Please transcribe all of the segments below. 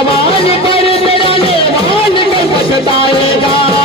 जवानी पर तेरा नेवाल कल पछताएगा।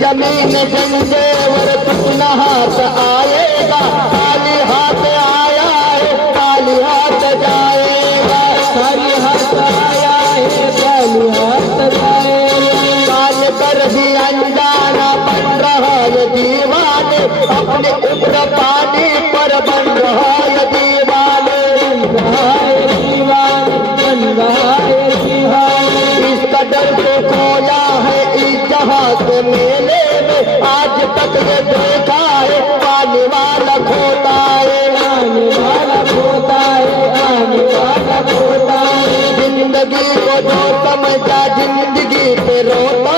ज़मीन जंजेवर तू हाथ आएगा खाली हाथ आया है। खाली हाथ जाएगा खाली हाथ आया है हाथ जाएगा बन रहा है दीवाने, अपने उग्र पानी पर बन रहा है दीवाने। इस कदर को खोया है इस जहाँ मेले में, आज तक ये देखा है पानी वाला खोता है। वाला खोता है वाला खोता है। ज़िंदगी को जो समझा, ज़िंदगी पे रोता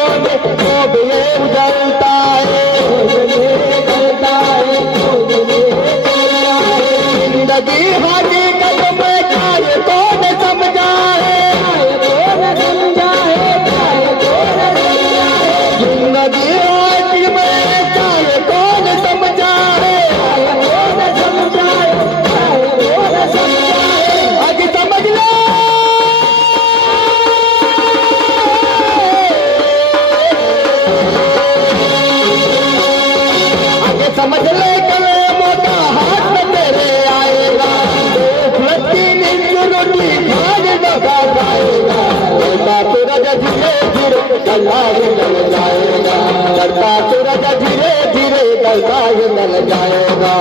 जाएगा चलता सूरज धीरे धीरे गला निकल जाएगा।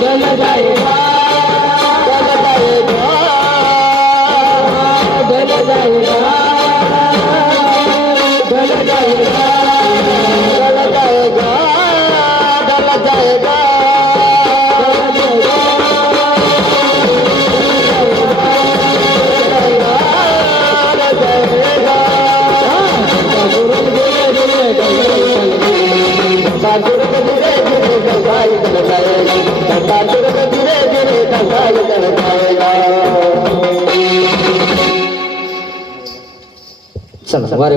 गल जाएगा। गल जाएगा। गल जाएगा। गल जाएगा। गल जाएगा। गल जाएगा। चला बरे